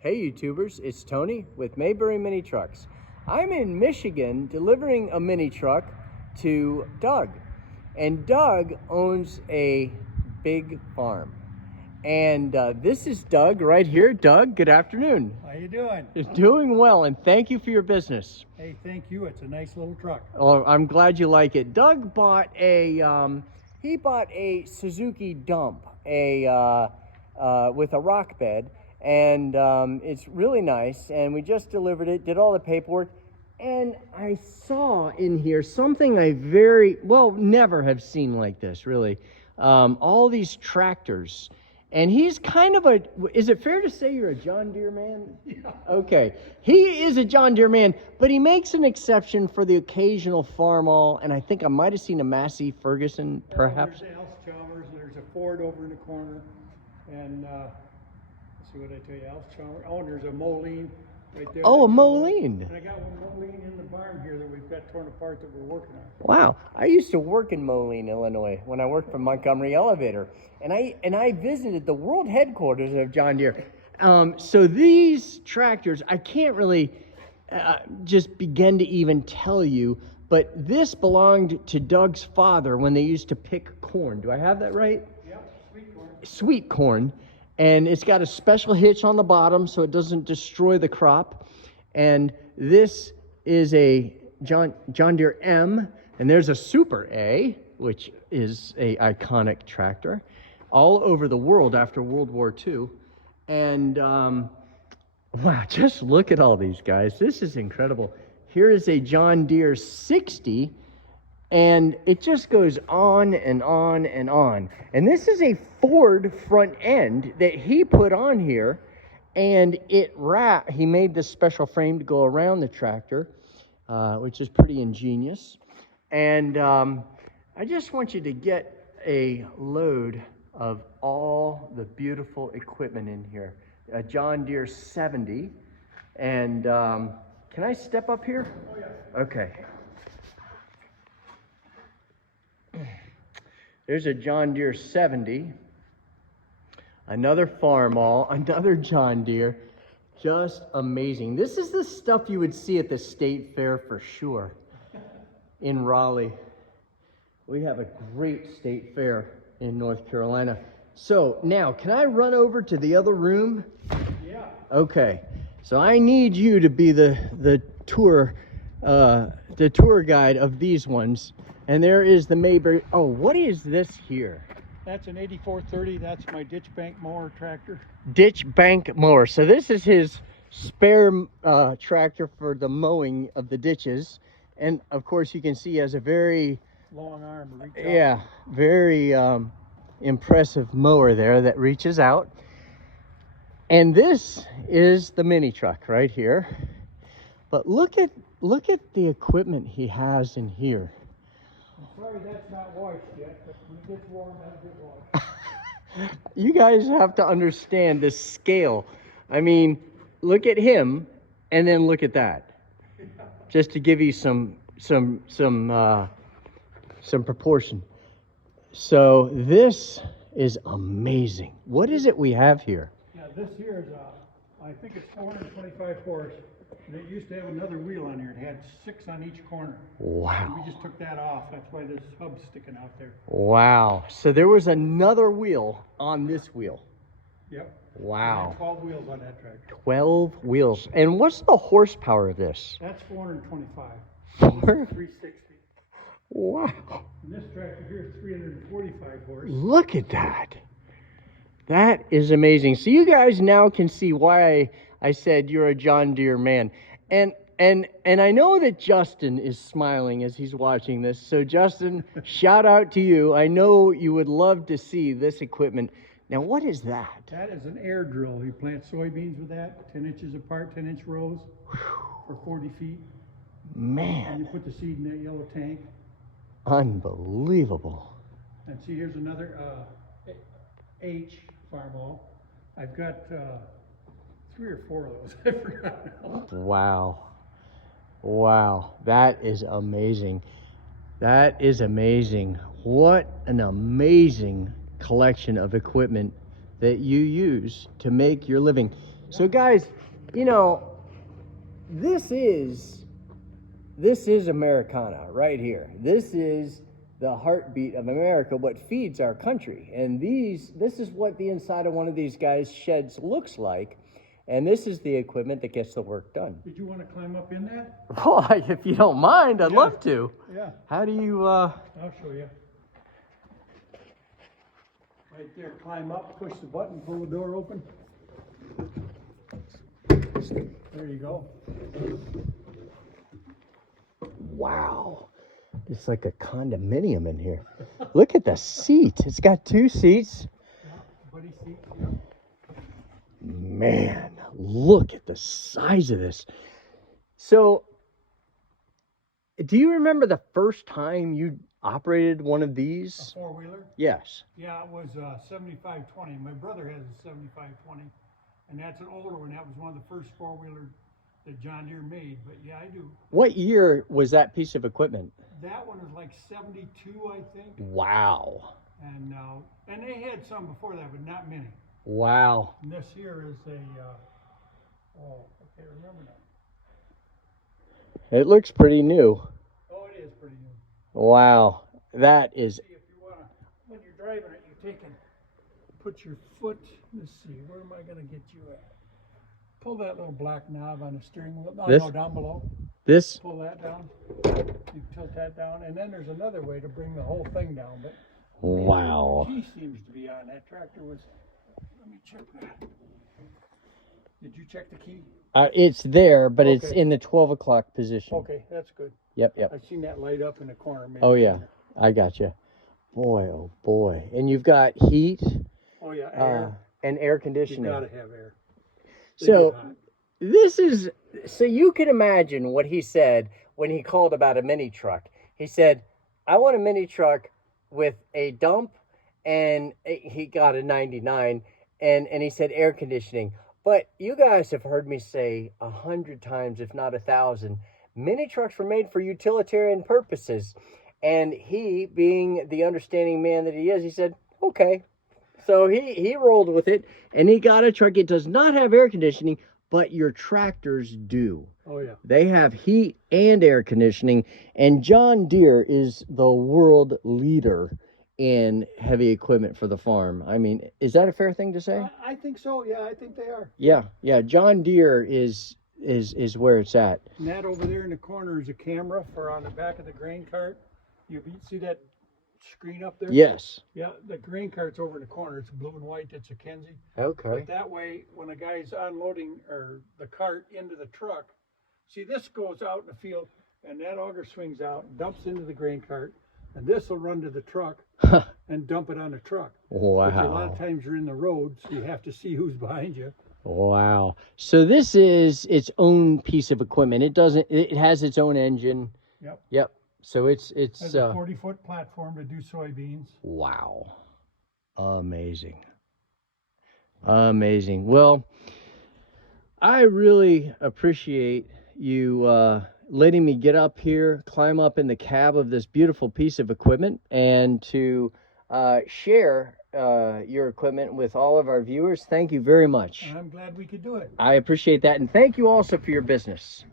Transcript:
Hey YouTubers, it's Tony with Mayberry Mini Trucks. I'm in Michigan delivering a mini truck to Doug. And Doug owns a big farm. And this is Doug right here. Doug, good afternoon. How you doing? Doing well, and thank you for your business. Hey, thank you. It's a nice little truck. Oh, I'm glad you like it. Doug bought a Suzuki dump, with a rock bed. And it's really nice, and we just delivered it, did all the paperwork, and I saw in here something I never have seen like this, really. All these tractors, and he's kind of is it fair to say you're a John Deere man? Yeah. Okay, he is a John Deere man, but he makes an exception for the occasional Farmall, and I think I might have seen a Massey Ferguson, perhaps. There's Al's Chalmers, there's a Ford over in the corner, and see what I tell you, Al's Chalmers. Oh, and there's a Moline right there. Oh, a Moline. And I got one Moline in the barn here that we've got torn apart that we're working on. Wow, I used to work in Moline, Illinois, when I worked for Montgomery Elevator, and I visited the world headquarters of John Deere. So these tractors, I can't really just begin to even tell you, but this belonged to Doug's father when they used to pick corn. Do I have that right? Yep, sweet corn. Sweet corn. And it's got a special hitch on the bottom so it doesn't destroy the crop. And this is a John Deere M, and there's a Super A, which is a iconic tractor all over the world after World War II. And wow, just look at all these guys. This is incredible. Here is a John Deere 60, and it just goes on and on and on. And this is a Ford front end that he put on here, and he made this special frame to go around the tractor, which is pretty ingenious. And I just want you to get a load of all the beautiful equipment in here. A John Deere 70. And can I step up here? Oh, yeah. Okay. There's a John Deere 70, another Farmall, another John Deere, just amazing. This is the stuff you would see at the state fair for sure in Raleigh. We have a great state fair in North Carolina. So now, can I run over to the other room? Yeah. Okay, so I need you to be the tour guide of these ones. And there is the Mayberry. Oh, what is this here? That's an 8430. That's my ditch bank mower tractor. Ditch bank mower. So this is his spare tractor for the mowing of the ditches. And of course you can see he has a very Long arm. Reach out. Yeah, very impressive mower there that reaches out. And this is the mini truck right here. But look at the equipment he has in here. I'm sorry that's not washed yet, but when it gets warm, that'll get washed. You guys have to understand the scale. I mean, look at him and then look at that. Just to give you some proportion. So this is amazing. What is it we have here? Yeah, this here is I think it's 425 horse. And it used to have another wheel on here. It had 6 on each corner. Wow. And we just took that off. That's why this hub's sticking out there. Wow. So there was another wheel on this wheel. Yep. Wow. 12 wheels on that tractor. 12 wheels. And what's the horsepower of this? That's 425. 360. Wow. And this tractor here is 345 horse. Look at that. That is amazing. So you guys now can see why I said you're a John Deere man. And I know that Justin is smiling as he's watching this. So Justin, shout out to you. I know you would love to see this equipment. Now, what is that? That is an air drill. You plant soybeans with that, 10 inches apart, 10-inch rows for 40 feet. And Man, you put the seed in that yellow tank. unbelievable. And see, here's another H Farmall. I've got 3 or 4 of those. I forgot now. Wow. Wow. That is amazing. That is amazing. What an amazing collection of equipment that you use to make your living. So guys, you know, this is Americana right here. This is the heartbeat of America, what feeds our country. And this is what the inside of one of these guys' sheds looks like. And this is the equipment that gets the work done. Did you want to climb up in that? Well, if you don't mind, I'd love to. Yeah. How do you, I'll show you. Right there, climb up, push the button, pull the door open. There you go. wow. It's like a condominium in here. Look at the seat. It's got 2 seats. Yeah, buddy seat. Yeah. Man, look at the size of this. So, do you remember the first time you operated one of A these? 4-wheeler? Yes. Yeah, it was 7520. My brother has a 7520, and that's an older one. That was one of the first 4-wheeler that John Deere made. But yeah, I do. What year was that piece of equipment? That one was like 72, I think. Wow. And they had some before that, but not many. Wow. And this here is a I can't remember now. It looks pretty new. Oh, it is pretty new. Wow. That is, See, if you wanna, when you're driving it, you take and put your foot. Let's see, where am I gonna get you at? Pull that little black knob on the steering wheel. No, This? no, down below. this, Pull that down. You tilt that down, and then there's another way to bring the whole thing down. But wow. the key seems to be on that tractor. Let me check that. Did you check the key? It's there, but it's Okay. in the 12 o'clock position. Okay, that's good. Yep, yep. I've seen that light up in the corner. Maybe. Oh, yeah. I got you. Boy, oh boy. And you've got heat Oh yeah, air. and air You conditioning. gotta have air. They So get hot. this is, so you can imagine what he said when he called about a mini truck. He said, I want a mini truck with a dump, and he got a 99, and he said air conditioning. But you guys have heard me say 100 times, if not 1,000, mini trucks were made for utilitarian purposes. And he, being the understanding man that he is, he said, okay. So he rolled with it, and he got a truck. It does not have air conditioning, but your tractors do. Oh yeah. They have heat and air conditioning, and John Deere is the world leader in heavy equipment for the farm. I mean, is that a fair thing to say? I think so. Yeah, I think they are. Yeah. John Deere is where it's at. And that over there in the corner is a camera for on the back of the grain cart. You see that screen up there? Yes. Yeah, the grain cart's over in the corner. It's blue and white. It's a Kenzie. Okay. But that way, when a guy's unloading or the cart into the truck, see, this goes out in the field, and that auger swings out, dumps into the grain cart, and this will run to the truck and dump it on the truck. Wow. But a lot of times you're in the road, so you have to see who's behind you. Wow. So this is its own piece of equipment. It has its own engine. Yep. So it's Has a 40-foot platform to do soybeans. wow. Amazing. Well, I really appreciate you letting me get up here, climb up in the cab of this beautiful piece of equipment, and to share your equipment with all of our viewers. Thank you very much. And I'm glad we could do it. I appreciate that, and thank you also for your business.